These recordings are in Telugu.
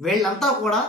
వీళ్ళంతా కూడా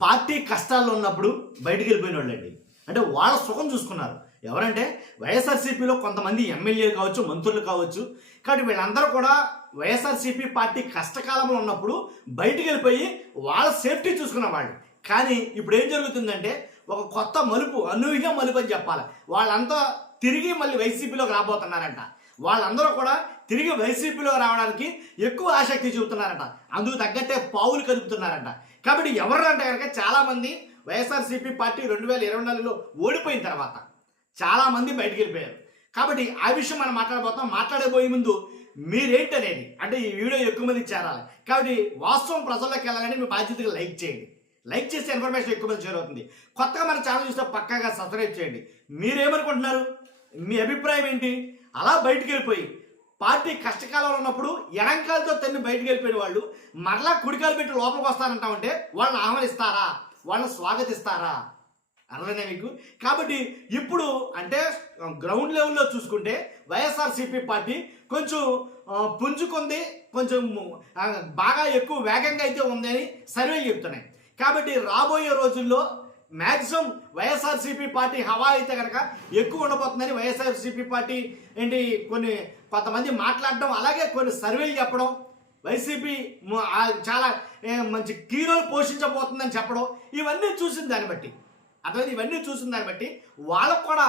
పార్టీ కష్టాల్లో ఉన్నప్పుడు బయటికి వెళ్ళిపోయిన వాళ్ళండి. అంటే వాళ్ళ సుఖం చూసుకున్నారు. ఎవరంటే వైఎస్ఆర్సీపీలో కొంతమంది ఎమ్మెల్యేలు కావచ్చు, మంత్రులు కావచ్చు. కాబట్టి వీళ్ళందరూ కూడా వైఎస్ఆర్సీపీ పార్టీ కష్టకాలంలో ఉన్నప్పుడు బయటికి వెళ్ళిపోయి వాళ్ళ సేఫ్టీ చూసుకున్న వాళ్ళు. కానీ ఇప్పుడు ఏం జరుగుతుందంటే ఒక కొత్త మలుపు, అనూహ్య మలుపు అని చెప్పాలి. వాళ్ళంతా తిరిగి మళ్ళీ వైసీపీలోకి రాబోతున్నారంట. వాళ్ళందరూ కూడా తిరిగి వైసీపీలో రావడానికి ఎక్కువ ఆసక్తి చూపుతున్నారంట. అందుకు తగ్గట్టే పావులు కదుపుతున్నారంట. కాబట్టి ఎవరంటే కనుక చాలామంది వైఎస్ఆర్సీపీ పార్టీ 2024లో ఓడిపోయిన తర్వాత చాలామంది బయటికి వెళ్ళిపోయారు. కాబట్టి ఆ విషయం మనం మాట్లాడబోయే ముందు మీరేంటనేది, అంటే ఈ వీడియో ఎక్కువ మందికి చేరాలి. కాబట్టి వాస్తవం ప్రజల్లోకి వెళ్ళాలని మీ బాధ్యతగా లైక్ చేయండి. లైక్ చేస్తే ఇన్ఫర్మేషన్ ఎక్కువ మంది చేరుతుంది. కొత్తగా మన ఛానల్ చూస్తే పక్కాగా సబ్స్క్రైబ్ చేయండి. మీరేమనుకుంటున్నారు? మీ అభిప్రాయం ఏంటి? అలా బయటికి వెళ్ళిపోయి పార్టీ కష్టకాలంలో ఉన్నప్పుడు ఎడంకాలతో తన్ని బయటికి వెళ్ళిపోయిన వాళ్ళు మరలా కుడికాలు పెట్టి లోపలికి వస్తారంటామంటే వాళ్ళని ఆహ్వానిస్తారా? వాళ్ళని స్వాగతిస్తారా? అర్థమైనా మీకు? కాబట్టి ఇప్పుడు అంటే గ్రౌండ్ లెవెల్లో చూసుకుంటే వైఎస్ఆర్సీపీ పార్టీ కొంచెం పుంజుకుంది, కొంచెం బాగా ఎక్కువ వేగంగా అయితే ఉందని సర్వేలు చెప్తున్నాయి. కాబట్టి రాబోయే రోజుల్లో మ్యాక్సిమం వైఎస్ఆర్సీపీ పార్టీ హవా అయితే కనుక ఎక్కువ ఉండబోతుందని వైఎస్ఆర్సీపీ పార్టీ కొంతమంది మాట్లాడడం, అలాగే కొన్ని సర్వేలు చెప్పడం, వైసీపీ చాలా మంచి కీ రోల్ పోషించబోతుందని చెప్పడం, ఇవన్నీ చూసిన దాన్ని బట్టి వాళ్ళకు కూడా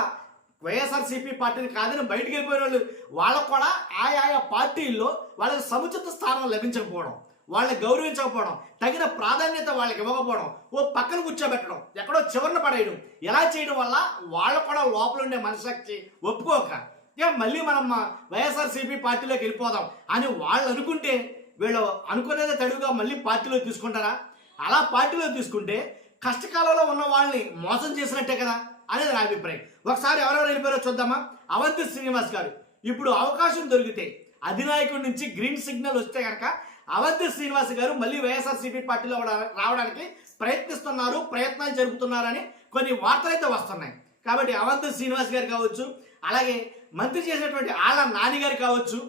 వైఎస్ఆర్సీపీ పార్టీని కాదని బయటికి వెళ్ళిపోయిన వాళ్ళకు కూడా ఆయా పార్టీల్లో వాళ్ళకి సముచిత స్థానం లభించకపోవడం, వాళ్ళని గౌరవించకపోవడం, తగిన ప్రాధాన్యత వాళ్ళకి ఇవ్వకపోవడం, ఓ పక్కన కూర్చోబెట్టడం, ఎక్కడో చివరిన పడేయడం, ఎలా చేయడం వల్ల వాళ్ళు కూడా లోపల ఉండే మనసాక్షి ఒప్పుకోక మళ్ళీ మనం వైఎస్ఆర్సీపీ పార్టీలోకి వెళ్ళిపోదాం అని వాళ్ళు అనుకుంటే వీళ్ళు అనుకునేదే తడుగా మళ్ళీ పార్టీలో తీసుకుంటారా? అలా పార్టీలో తీసుకుంటే కష్టకాలంలో ఉన్న వాళ్ళని మోసం చేసినట్టే కదా అనేది నా అభిప్రాయం. ఒకసారి ఎవరెవరు వెళ్ళిపోయారో చూద్దామా? అవంతి శ్రీనివాస్ గారు ఇప్పుడు అవకాశం దొరికితే, అధినాయకుడి నుంచి గ్రీన్ సిగ్నల్ వస్తే కనుక అవంతి శ్రీనివాస్ గారు మళ్ళీ వైఎస్ఆర్సీపీ పార్టీలో రావడానికి ప్రయత్నాలు జరుపుతున్నారని కొన్ని వార్తలు అయితే వస్తున్నాయి. కాబట్టి అవంతి శ్రీనివాస్ గారు కావచ్చు, అలాగే మంత్రి చేసినటువంటి ఆళ్ళ నాని గారు కావచ్చు,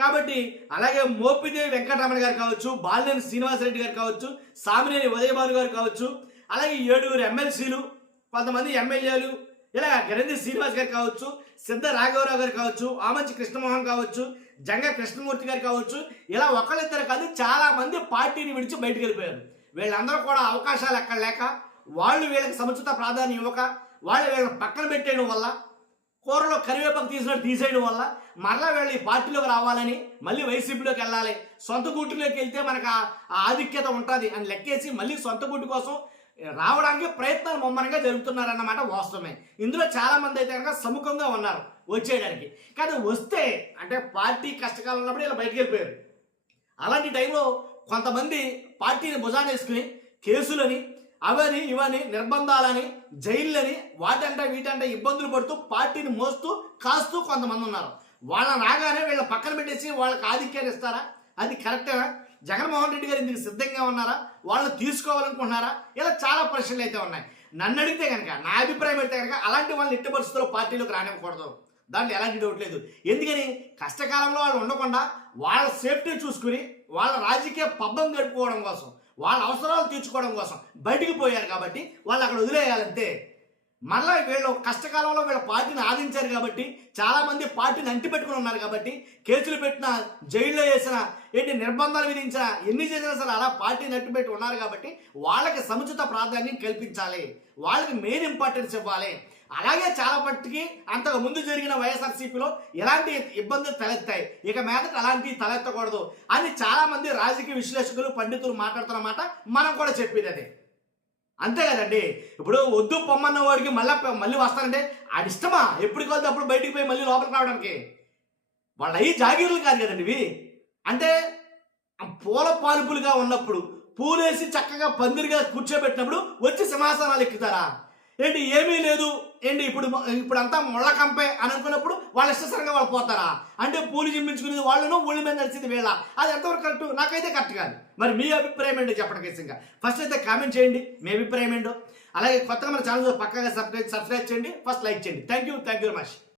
కాబట్టి అలాగే మోపిదేవి వెంకటరమణ గారు కావచ్చు, బాలినేని శ్రీనివాసరెడ్డి గారు కావచ్చు, సామినేని ఉదయభాను గారు కావచ్చు, అలాగే 7 ఎమ్మెల్సీలు, కొంతమంది ఎమ్మెల్యేలు, ఇలా గరంది శ్రీనివాస్ గారు కావచ్చు, సిద్ధ రాఘవరావు గారు కావచ్చు, ఆమంచి కృష్ణమోహన్ కావచ్చు, జంగ కృష్ణమూర్తి గారు కావచ్చు, ఇలా ఒకళ్ళిద్దరు కాదు చాలా మంది పార్టీని విడిచి బయటకు వెళ్ళిపోయారు. వీళ్ళందరూ కూడా అవకాశాలు ఎక్కడ లేక, వాళ్ళు వీళ్ళకి సముచిత ప్రాధాన్యం ఇవ్వక, వీళ్ళని పక్కన పెట్టేయడం వల్ల, కూరలో కరివేపాకు తీసేయడం వల్ల మరలా వీళ్ళు ఈ పార్టీలోకి రావాలని, మళ్ళీ వైసీపీలోకి వెళ్ళాలి, సొంత గూటిలోకి వెళ్తే మనకు ఆ ఆధిక్యత ఉంటుంది అని లెక్కేసి మళ్ళీ సొంత గూటి కోసం రావడానికి ప్రయత్నాలు ముమ్మరంగా జరుగుతున్నారన్నమాట వాస్తవమే. ఇందులో చాలా మంది అయితే కనుక సముఖంగా ఉన్నారు వచ్చేయడానికి. కానీ వస్తే అంటే పార్టీ కష్టకాలం ఉన్నప్పుడు ఇలా బయటకు వెళ్ళిపోయారు. అలాంటి టైంలో కొంతమంది పార్టీని భుజాన్ని వేసుకుని కేసులని, అవని ఇవని, నిర్బంధాలని, జైళ్ళని, వీటంటే ఇబ్బందులు పడుతూ పార్టీని మోస్తూ కాస్తూ కొంతమంది ఉన్నారు. వాళ్ళని రాగానే వీళ్ళ పక్కన పెట్టేసి వాళ్ళకి ఆధిక్యాన్ని ఇస్తారా? అది కరెక్టేనా? జగన్మోహన్ రెడ్డి గారు ఇందుకు సిద్ధంగా ఉన్నారా? వాళ్ళు తీసుకోవాలనుకుంటున్నారా? ఇలా చాలా ప్రశ్నలు అయితే ఉన్నాయి. నన్ను అడిగితే కనుక, నా అభిప్రాయం అయితే కనుక అలాంటి వాళ్ళని ఎట్టి పరిస్థితుల్లో పార్టీలోకి రానివ్వకూడదు. దాంట్లో ఎలాంటి డౌట్ లేదు. ఎందుకని కష్టకాలంలో వాళ్ళు ఉండకుండా వాళ్ళ సేఫ్టీ చూసుకుని వాళ్ళ రాజకీయ పబ్బం గడుపుకోవడం కోసం, వాళ్ళ అవసరాలు తీర్చుకోవడం కోసం బయటికి పోయారు కాబట్టి వాళ్ళు అక్కడ వదిలేయాలంతే. మళ్ళీ వీళ్ళు కష్టకాలంలో వీళ్ళ పార్టీని ఆదించారు కాబట్టి, చాలామంది పార్టీని అంటిపెట్టుకుని ఉన్నారు కాబట్టి, కేసులు పెట్టిన, జైల్లో వేసిన, నిర్బంధాలు విధించిన, ఎన్ని చేసినా సరే అలా పార్టీని అంటిపెట్టి ఉన్నారు కాబట్టి వాళ్ళకి సముచిత ప్రాధాన్యం కల్పించాలి, వాళ్ళకి మెయిన్ ఇంపార్టెన్స్ ఇవ్వాలి. అలాగే చాలా మట్టుకి అంతకు ముందు జరిగిన వైఎస్ఆర్సీపీలో ఎలాంటి ఇబ్బందులు తలెత్తాయి, ఇక మీదట అలాంటివి తలెత్తకూడదు అని చాలామంది రాజకీయ విశ్లేషకులు, పండితులు మాట్లాడుతున్నమాట మనం కూడా చెప్పేది అదే. అంతే కదండి. ఇప్పుడు వద్దు పొమ్మన్న వాడికి మళ్ళీ వస్తానంటే ఆడి ఇష్టమా? ఎప్పుడు కలిసి అప్పుడు బయటికి పోయి మళ్ళీ లోపలికి రావడానికి? వాళ్ళు అయ్యి జాగీర్లు కాదు కదండి ఇవి. అంటే పూల పాలుపులుగా ఉన్నప్పుడు, పూలేసి చక్కగా పందిరిగా కూర్చోబెట్టినప్పుడు వచ్చి సింహాసనాలు ఎక్కుతారా? ఏమీ లేదు ఇప్పుడు అంతా ముళ్ళ కంపే అని అనుకున్నప్పుడు వాళ్ళ ఇష్టసరంగా వాళ్ళు పోతారా? అంటే పూలు జిమ్మించుకునేది వాళ్ళను, ఊళ్ళ మీద నడిచింది వీళ్ళ. అది ఎంతవరకు కరెక్ట్? నాకైతే కరెక్ట్ కాదు. మరి మీ అభిప్రాయం ఏంటో చెప్పడం కేసంగా ఫస్ట్ అయితే కామెంట్ చేయండి మీ అభిప్రాయం ఏంటో. అలాగే కొత్తగా మన ఛానల్ పక్కగా సబ్స్క్రైబ్ చేయండి, ఫస్ట్ లైక్ చేయండి. Thank you very much.